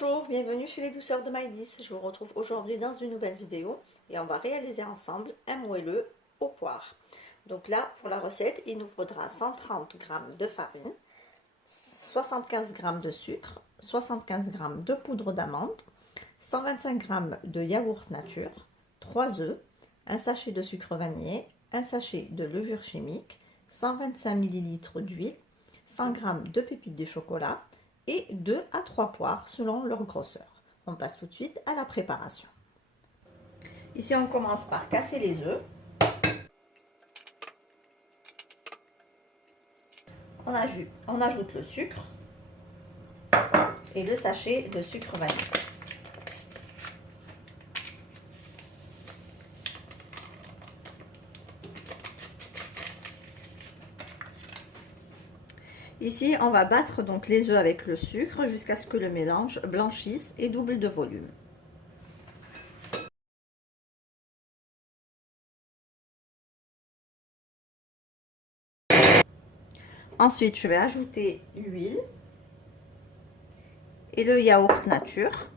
Bonjour, bienvenue chez les douceurs de Maïlis. Je vous retrouve aujourd'hui dans une nouvelle vidéo et on va réaliser ensemble un moelleux aux poires. Donc là, pour la recette, il nous faudra 130 g de farine, 75 g de sucre, 75 g de poudre d'amande, 125 g de yaourt nature, 3 œufs, un sachet de sucre vanillé, un sachet de levure chimique, 125 ml d'huile, 100 g de pépites de chocolat et 2 à 3 poires selon leur grosseur. On passe tout de suite à la préparation. Ici, on commence par casser les œufs. On ajoute le sucre et le sachet de sucre vanillé. Ici, on va battre donc les œufs avec le sucre jusqu'à ce que le mélange blanchisse et double de volume. Ensuite, je vais ajouter l'huile et le yaourt nature.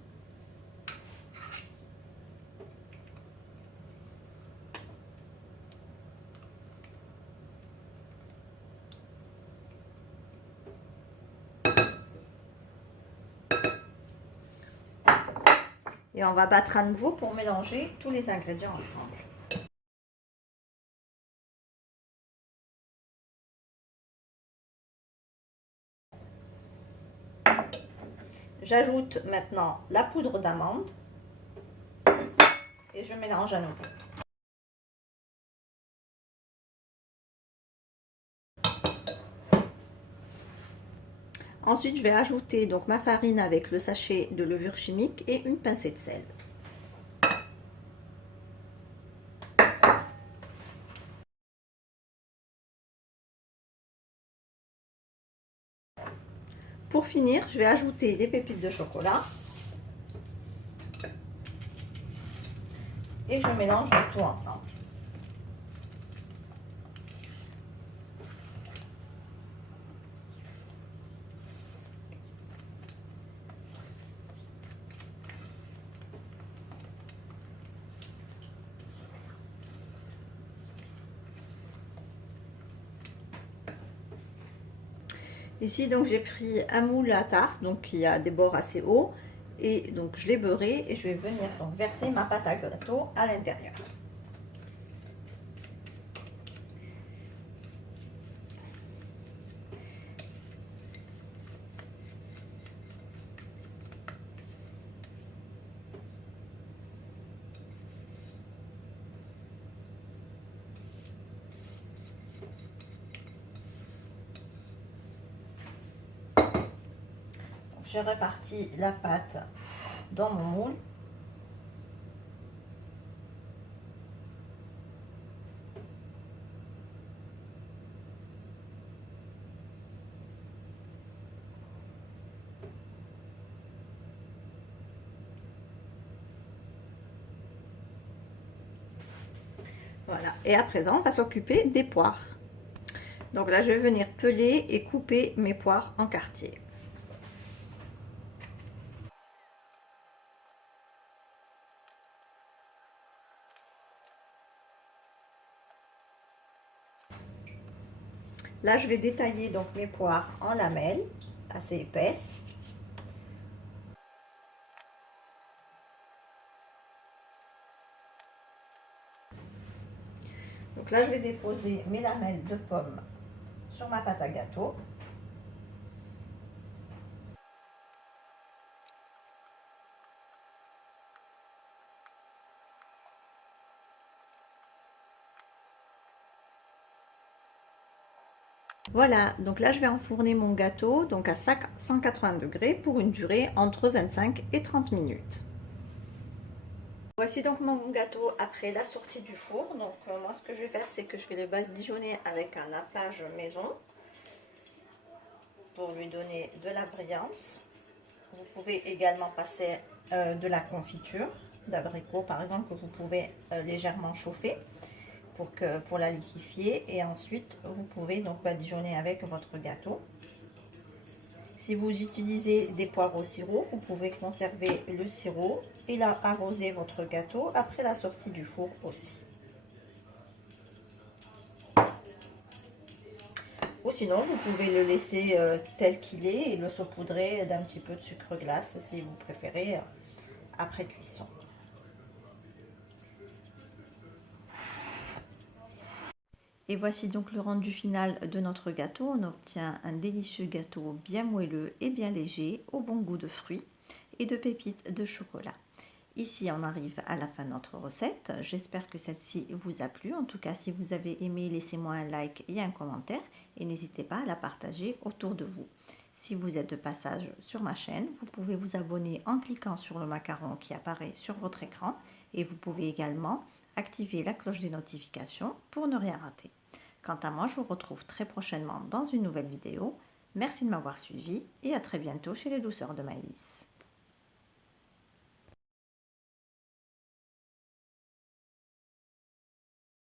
Et on va battre à nouveau pour mélanger tous les ingrédients ensemble. J'ajoute maintenant la poudre d'amande et je mélange à nouveau. Ensuite, je vais ajouter donc ma farine avec le sachet de levure chimique et une pincée de sel. Pour finir, je vais ajouter des pépites de chocolat et je mélange le tout ensemble. Ici, donc j'ai pris un moule à tarte, donc qui a des bords assez hauts, et donc je l'ai beurré et je vais venir donc verser ma pâte à gâteau à l'intérieur. Je répartis la pâte dans mon moule. Voilà, et à présent, on va s'occuper des poires. Donc là, je vais venir peler et couper mes poires en quartiers. Là, je vais détailler donc mes poires en lamelles assez épaisses. Donc là, je vais déposer mes lamelles de pommes sur ma pâte à gâteau. Voilà, donc là je vais enfourner mon gâteau donc à 180 degrés pour une durée entre 25 et 30 minutes. Voici donc mon gâteau après la sortie du four. Donc moi ce que je vais faire, c'est que je vais le badigeonner avec un nappage maison pour lui donner de la brillance. Vous pouvez également passer de la confiture d'abricot par exemple, que vous pouvez légèrement chauffer pour la liquéfier, et ensuite vous pouvez donc badigeonner avec votre gâteau. Si vous utilisez des poires au sirop, vous pouvez conserver le sirop et arroser votre gâteau après la sortie du four aussi. Ou sinon, vous pouvez le laisser tel qu'il est et le saupoudrer d'un petit peu de sucre glace si vous préférez après cuisson. Et voici donc le rendu final de notre gâteau. On obtient un délicieux gâteau bien moelleux et bien léger, au bon goût de fruits et de pépites de chocolat. Ici, on arrive à la fin de notre recette. J'espère que celle-ci vous a plu. En tout cas, si vous avez aimé, laissez-moi un like et un commentaire. Et n'hésitez pas à la partager autour de vous. Si vous êtes de passage sur ma chaîne, vous pouvez vous abonner en cliquant sur le macaron qui apparaît sur votre écran. Et vous pouvez également activer la cloche des notifications pour ne rien rater. Quant à moi, je vous retrouve très prochainement dans une nouvelle vidéo. Merci de m'avoir suivi et à très bientôt chez les Douceurs de Maëlys.